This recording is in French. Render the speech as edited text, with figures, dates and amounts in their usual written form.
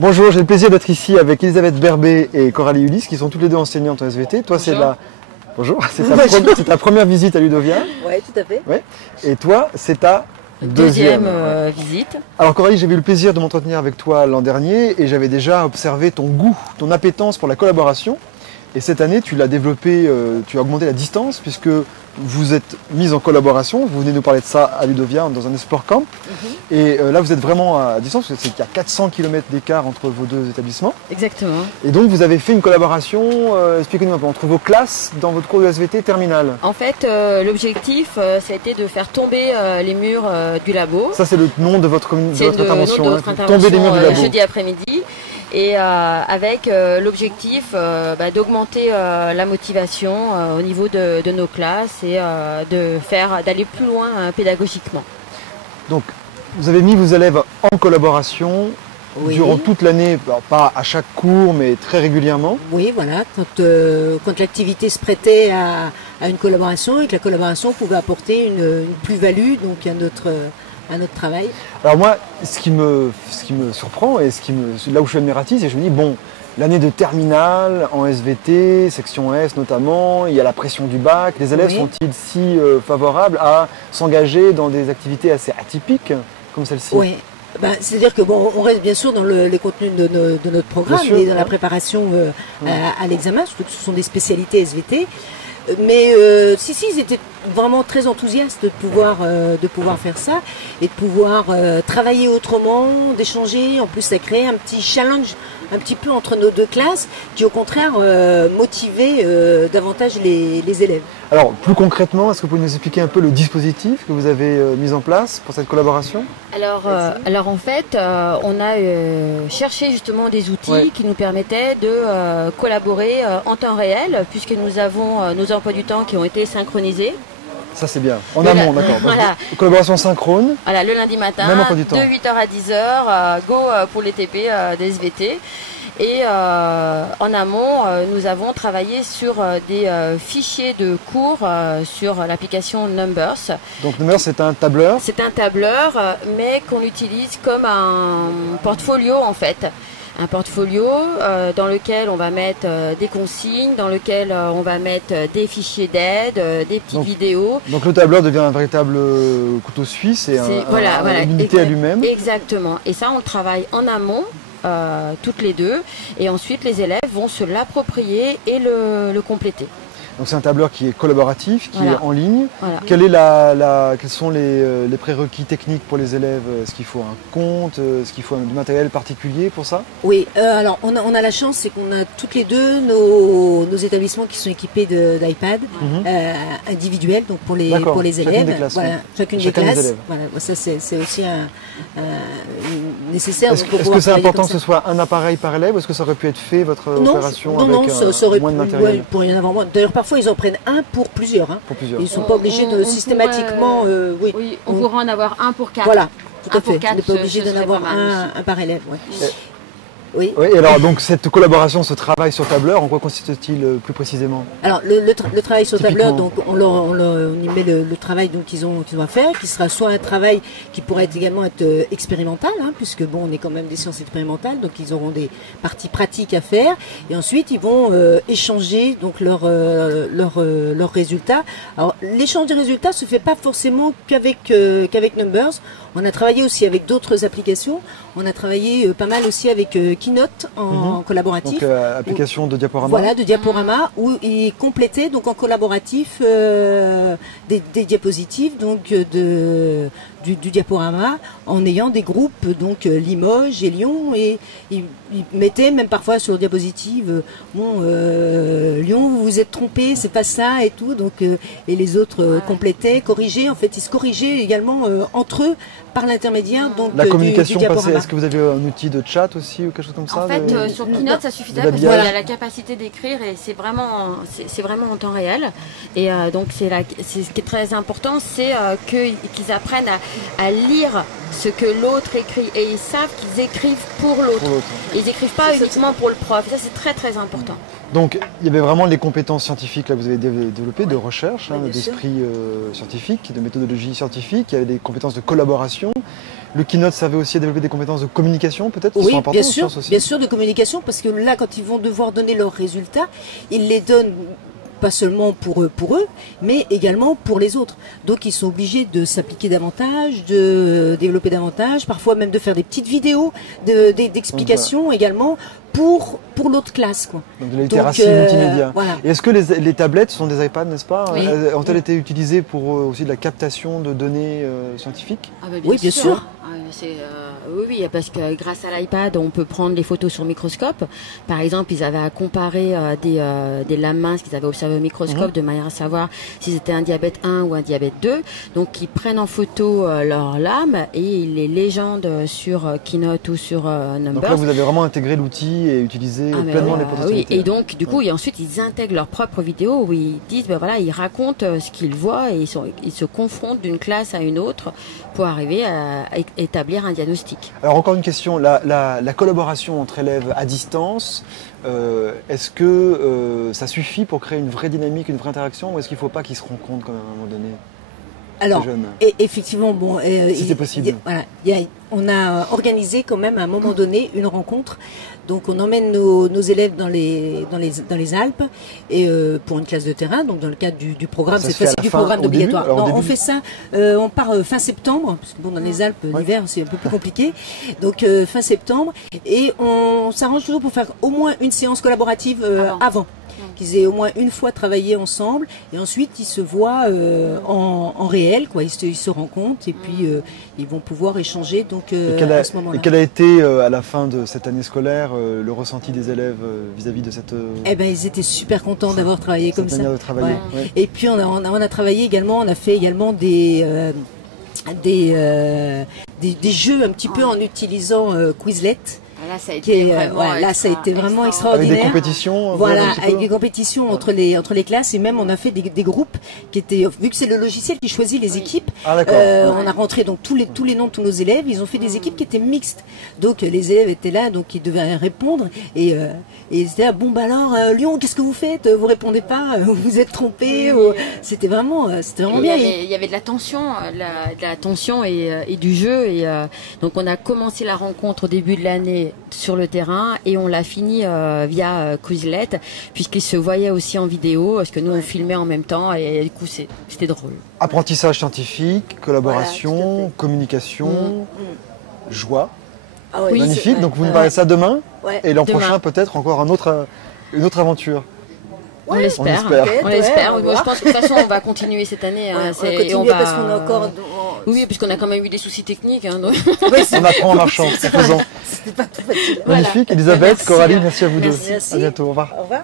Bonjour, j'ai le plaisir d'être ici avec Elisabeth Berbet et Coralie Ulysse qui sont toutes les deux enseignantes en SVT. Toi, c'est Bonjour, c'est ta première visite à Ludovia. Oui, tout à fait. Ouais. Et toi, c'est ta deuxième visite. Alors Coralie, j'avais eu le plaisir de m'entretenir avec toi l'an dernier et j'avais déjà observé ton goût, ton appétence pour la collaboration. Et cette année, tu l'as développé, tu as augmenté la distance puisque vous êtes mise en collaboration. Vous venez nous parler de ça à Ludovia dans un sport camp. Et là, vous êtes vraiment à distance parce qu'il y a 400 km d'écart entre vos deux établissements. Exactement. Et donc, vous avez fait une collaboration, expliquez-nous un peu, entre vos classes dans votre cours de SVT terminale. En fait, l'objectif, ça a été de faire tomber les murs du labo. Ça, c'est le nom de votre intervention. Nom de notre intervention, tomber les murs du labo. Jeudi après-midi. Et avec l'objectif d'augmenter la motivation au niveau de nos classes et d'aller plus loin pédagogiquement. Donc, vous avez mis vos élèves en collaboration durant toute l'année, pas à chaque cours, mais très régulièrement. Oui, voilà, quand l'activité se prêtait à une collaboration et que la collaboration pouvait apporter une plus-value donc à notre travail. Alors moi, ce qui me surprend et là où je suis admiratif, c'est que je me dis, bon, l'année de terminale en SVT, section S notamment, il y a la pression du bac, les élèves sont-ils si favorables à s'engager dans des activités assez atypiques comme celle-ci? Oui. C'est-à-dire que bon, on reste bien sûr dans les contenus de notre programme et dans la préparation à l'examen, surtout que ce sont des spécialités SVT. Mais ils étaient vraiment très enthousiastes de pouvoir faire ça et de pouvoir travailler autrement, d'échanger. En plus, ça crée un petit challenge un petit peu entre nos deux classes qui, au contraire, motivait davantage les élèves. Alors, plus concrètement, est-ce que vous pouvez nous expliquer un peu le dispositif que vous avez mis en place pour cette collaboration? Alors en fait, on a cherché justement des outils qui nous permettaient de collaborer en temps réel, puisque nous avons nos emplois du temps qui ont été synchronisés. Ça c'est bien, en amont, d'accord. Voilà. Collaboration synchrone. Voilà, le lundi matin, de 8h à 10h, go pour les TP des SVT. Et en amont, nous avons travaillé sur des fichiers de cours sur l'application Numbers. Donc Numbers, c'est un tableur? C'est un tableur, mais qu'on utilise comme un portfolio en fait. Un portfolio dans lequel on va mettre des consignes, dans lequel on va mettre des fichiers d'aide, des petites vidéos. Donc le tableur devient un véritable couteau suisse et une unité à lui-même. Exactement. Et ça, on le travaille en amont. Toutes les deux, et ensuite les élèves vont se l'approprier et le compléter. Donc c'est un tableur qui est collaboratif, qui est en ligne. Voilà. Quels sont les prérequis techniques pour les élèves? Est-ce qu'il faut un compte? Est-ce qu'il faut du matériel particulier pour ça? Oui, alors on a la chance, c'est qu'on a toutes les deux nos établissements qui sont équipés d'iPad individuels, donc pour les élèves. Chacune des classes. Voilà, ça c'est aussi nécessaire. Est-ce que c'est important que ce soit un appareil par élève ou est-ce que ça aurait pu être fait, votre opération, avec moins de matériel? Pour y en avoir moins. D'ailleurs, parfois ils en prennent un pour plusieurs. Pour plusieurs. Ils ne sont pas obligés de systématiquement. On pourrait en avoir un pour 4. Voilà, tout à fait. On n'est pas obligé d'en avoir un par élève. Oui. Et alors donc cette collaboration, ce travail sur tableur, en quoi consiste-t-il plus précisément? Alors le travail sur tableur, donc on y met le travail qu'ils ont à faire, qui sera soit un travail qui pourrait également être expérimental, puisque bon, on est quand même des sciences expérimentales, donc ils auront des parties pratiques à faire, et ensuite ils vont échanger donc leurs résultats. Alors l'échange des résultats se fait pas forcément qu'avec Numbers. On a travaillé aussi avec d'autres applications. On a travaillé pas mal aussi avec Keynote en collaboratif. Donc application de diaporama. Voilà, de diaporama, où il complétait donc en collaboratif des diapositives donc du diaporama en ayant des groupes donc Limoges et Lyon, et il mettait même parfois sur diapositive Lyon, vous vous êtes trompé, c'est pas ça et tout, donc et les autres complétaient, corrigeaient. En fait, ils se corrigeaient également entre eux par l'intermédiaire donc la communication du diaporama. Est-ce que vous avez un outil de chat aussi ou quelque chose comme ça? En fait, sur Keynote, ça suffisait parce qu'il a la capacité d'écrire et c'est vraiment en temps réel. Et donc ce qui est très important, c'est qu'ils apprennent à lire ce que l'autre écrit, et ils savent qu'ils écrivent pour l'autre. Ils n'écrivent pas uniquement pour le prof. Et ça, c'est très très important. Donc il y avait vraiment les compétences scientifiques là que vous avez développées, de recherche, d'esprit scientifique, de méthodologie scientifique. Il y avait des compétences de collaboration. Le Keynote servait aussi à développer des compétences de communication, peut-être, qui Oui, sont importantes bien sûr, de communication, parce que là, quand ils vont devoir donner leurs résultats, ils les donnent pas seulement pour eux, mais également pour les autres. Donc ils sont obligés de s'appliquer davantage, de développer davantage, parfois même de faire des petites vidéos d'explications également pour l'autre classe, quoi. Donc de la littératie multimédia. Voilà. Et est-ce que les tablettes sont des iPads, n'est-ce pas? Oui. Ont-elles été utilisées pour aussi de la captation de données scientifiques? Bien sûr. Oui, parce que grâce à l'iPad, on peut prendre les photos sur microscope. Par exemple, ils avaient à comparer des lames minces qu'ils avaient observées au microscope de manière à savoir si c'était un diabète 1 ou un diabète 2. Donc, ils prennent en photo leurs lames et ils les légendent sur Keynote ou sur Numbers. Donc là, vous avez vraiment intégré l'outil et utilisé pleinement les potentialités. Oui, et donc, du coup, et ensuite, ils intègrent leur propre vidéo où ils disent, ils racontent ce qu'ils voient et ils se confrontent d'une classe à une autre pour arriver à établir un diagnostic. Alors encore une question, la collaboration entre élèves à distance, est-ce que ça suffit pour créer une vraie dynamique, une vraie interaction, ou est-ce qu'il ne faut pas qu'ils se rencontrent quand même à un moment donné? Alors, effectivement, si c'est possible. On a organisé quand même à un moment donné une rencontre. Donc on emmène nos élèves dans les Alpes et pour une classe de terrain. Donc dans le cadre du programme, cette fois-ci du programme obligatoire. Non, on fait ça. On part fin septembre, parce que dans les Alpes l'hiver c'est un peu plus compliqué. Donc fin septembre, et on s'arrange toujours pour faire au moins une séance collaborative avant. Qu'ils aient au moins une fois travaillé ensemble et ensuite ils se voient en réel, quoi. Ils se rencontrent et puis ils vont pouvoir échanger donc à ce moment-là. Et quel a été à la fin de cette année scolaire le ressenti des élèves vis-à-vis de cette... ils étaient super contents d'avoir travaillé comme ça. De travailler. Ouais. Et puis on a travaillé également, on a fait également des jeux un petit peu en utilisant Quizlet. Là, ça a été vraiment extraordinaire. Avec des compétitions. Avec des compétitions entre les classes et même on a fait des groupes qui étaient, vu que c'est le logiciel qui choisit les équipes, on a rentré donc tous les noms de tous nos élèves. Ils ont fait des équipes qui étaient mixtes. Donc les élèves étaient là, donc ils devaient répondre et ils étaient là, alors Lyon, qu'est-ce que vous faites? Vous répondez pas, vous vous êtes trompé. C'était vraiment bien. Il y avait de la tension, et du jeu et donc on a commencé la rencontre au début de l'année sur le terrain et on l'a fini via Quizlet puisqu'ils se voyaient aussi en vidéo parce que nous on filmait en même temps et du coup c'était drôle. Apprentissage scientifique, collaboration, communication, joie. Magnifique, donc vous nous parlez ça demain et l'an prochain peut-être encore une autre aventure. On l'espère. On l'espère. Moi, je pense que de toute façon, on va continuer cette année. Parce qu'on a encore. Oui, puisqu'on a quand même eu des soucis techniques. Donc... on apprend en marchant, en faisant. C'était pas tout facile. Magnifique. Elisabeth, Coralie, merci à vous deux. Merci. À bientôt. Au revoir. Au revoir.